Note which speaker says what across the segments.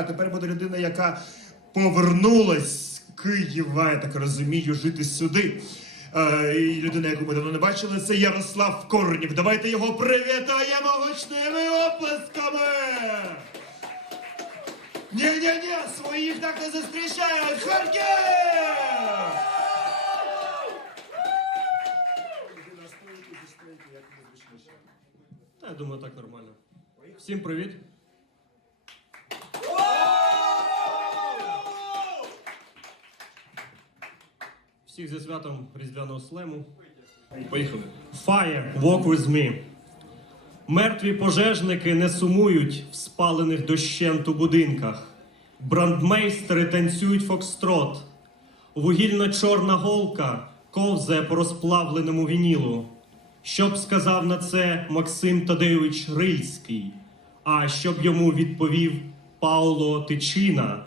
Speaker 1: А тепер буде людина, яка повернулась з Києва, я так розумію, жити сюди. Е, і людина, яку ми давно не бачили, це Ярослав Корнів. Давайте його привітаємо гучними оплесками! Ні-ні-ні, своїх так не зустрічають! Харків!
Speaker 2: Я думаю, так нормально. Всім привіт. Всіх зі святом Різдвяного слему. Поїхали. Fire, walk with me. Мертві пожежники не сумують в спалених дощенту будинках. Брандмейстери танцюють фокстрот. Вугільно-чорна голка ковзе по розплавленому вінілу. Що б сказав на це Максим Тадеович Рильський, а щоб йому відповів Пауло Тичина,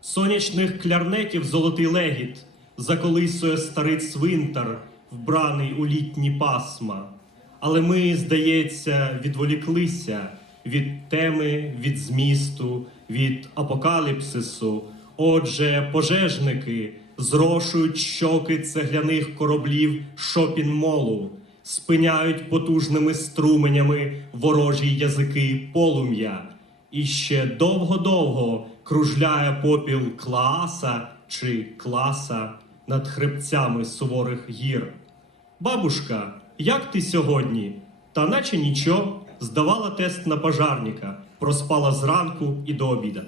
Speaker 2: сонячних клярнетів золотий легіт заколисує старий цвинтар, вбраний у літні пасма. Але ми, здається, відволіклися від теми, від змісту, від апокаліпсису. Отже, пожежники зрошують щоки цегляних кораблів шопін-молу, спиняють потужними струменями ворожі язики полум'я. І ще довго-довго кружляє попіл класа чи класа над хребцями суворих гір. Бабушка, як ти сьогодні? Та наче нічого, здавала тест на пожарника, проспала зранку і до обіда.